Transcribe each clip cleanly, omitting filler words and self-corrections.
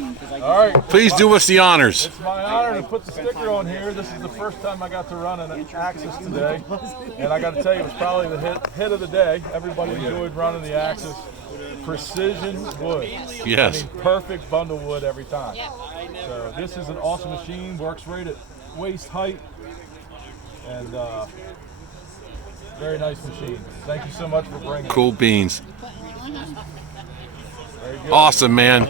All right. Please do us the honors. It's my honor to put the sticker on here. This is the first time I got to run an Axis today, and I got to tell you, it was probably the hit of the day. Everybody enjoyed running the Axis. Precision wood. Yes. I mean, perfect bundle wood every time. So this is an awesome machine. Works right at waist height, and very nice machine. Thank you so much for bringing it. Cool beans. Very good. Awesome, man.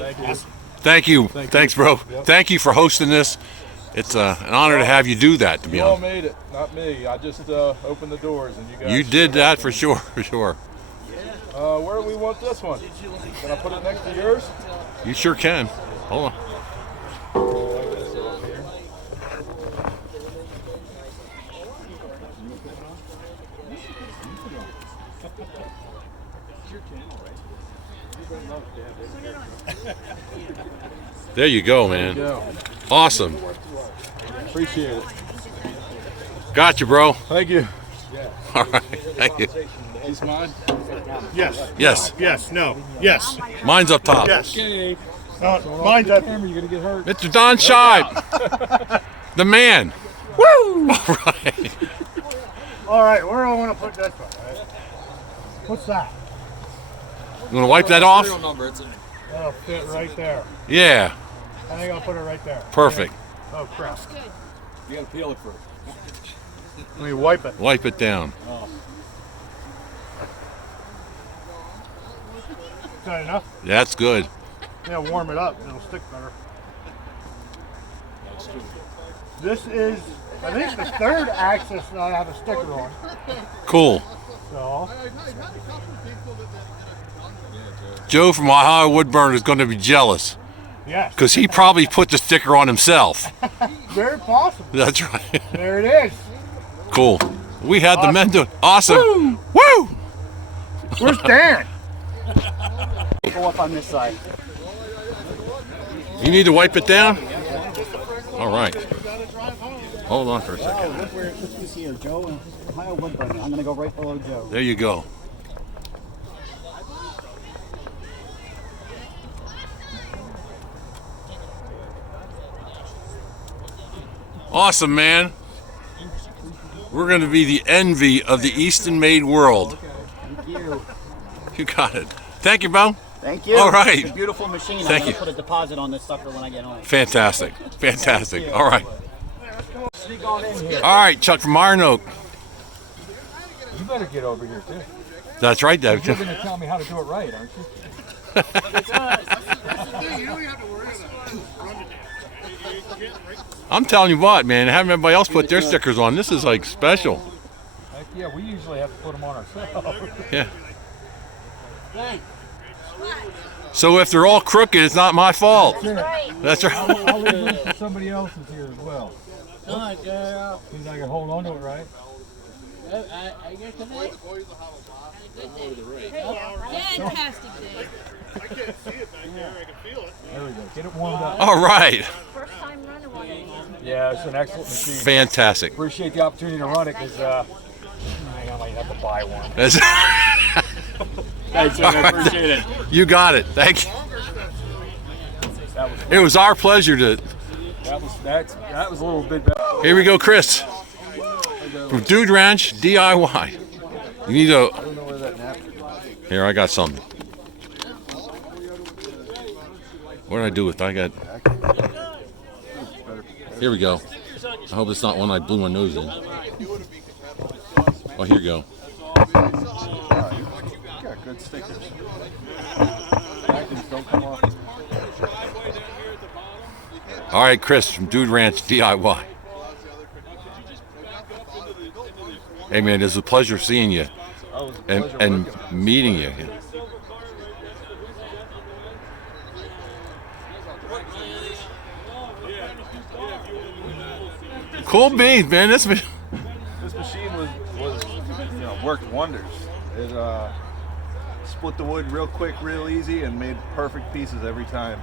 Thank you. Thanks, bro. Yep. Thank you for hosting this. It's an honor to have you do that, to be You all honest. made it, not me. I just opened the doors, and you guys. You did that for sure, for sure. Where do we want this one? Can I put it next to yours? You sure can. Hold on. There you go, man. Yeah. Awesome. Appreciate it. Got you, bro. Thank you. All right. Thank you. Is mine? Yes. Yes. Yes. No. Yes. Mine's up top. Yes. Mine's up. Camera, you're gonna get hurt. Mr. Don Scheib. The man. Woo! All right. All right. Where do I want to put this one? Right? What's that? You want to wipe that off? That'll fit right there. Yeah. I think I'll put it right there. Perfect. Oh crap! You gotta peel it first. Let me wipe it. Wipe it down. Is that enough? That's good. Yeah, warm it up. It'll stick better. This is, I think, the third Axis that I have a sticker on. Cool. So, Joe from Ohio Woodburn is going to be jealous yes, because he probably put the sticker on himself. very possible. That's right. There it is. Cool. We had the men do it. Awesome. Woo! Where's Dan? Go up on this side. You need to wipe it down? All right. Hold on for a second. Oh, look where it's here, Joe and Ohio Woodburn. I'm gonna go right below Joe. There you go. Awesome, man. We're going to be the envy of the Easton made world. Thank you. You got it. Thank you, Bo. Thank you. All right. It's a beautiful machine. Thank I'm you. gonna put a deposit on this sucker when I get home. Fantastic. Fantastic. All right. Sneak on in here. All right, Chuck from Iron Oak. You better get over here too. That's right, You're Dave. gonna tell me how to do it right, aren't you? I'm telling you what, man, having everybody else put their stickers on, this is like special. Heck yeah, we usually have to put them on ourselves. Yeah. So if they're all crooked, it's not my fault. That's right. I'll leave room for somebody else's here as well. Means I can hold on to it, right? Fantastic day. There we go. Get it warmed up. All right. First time running one of these. Yeah, it's an excellent machine. Fantastic. Appreciate the opportunity to run it because I might have to buy one. That's- Thanks, I appreciate it. You got it. Thank you. That was It was our pleasure to. that was a little bit better. Here we go, Chris. From Dude Ranch DIY. You need to. I don't know where that napkin is. Here, I got something. What did I do with it? I got. Here we go. I hope it's not one I blew my nose in. Oh, here you go. You got good stickers. Napkins don't come off. All right, Chris from Dude Ranch DIY. Hey, man, it's a pleasure seeing you Oh, it was a and, pleasure and working. meeting you. Cool beans, man. This machine was worked wonders. It split the wood real quick, real easy, and made perfect pieces every time.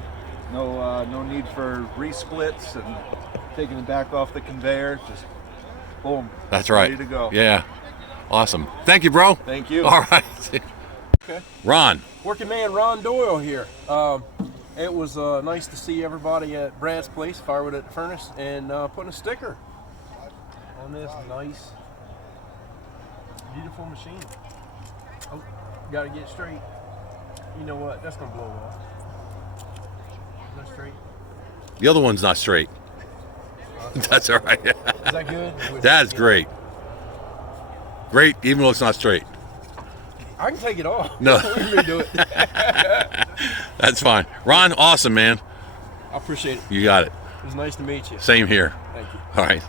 No need for resplits and taking it back off the conveyor. Just boom. That's right. Ready to go. Yeah. Awesome. Thank you, bro. Thank you. All right. Okay. Ron. Working man Ron Doyle here. It was nice to see everybody at Brad's place, Firewood at the Furnace, and putting a sticker on this nice, beautiful machine. Oh, gotta get straight. You know what? That's gonna blow off. Is that straight? The other one's not straight. That's all right. Is that good? That's great. Great, even though it's not straight. I can take it off. No. Let me do it. That's fine. Ron, awesome, man. I appreciate it. You got it. It was nice to meet you. Same here. Thank you. All right.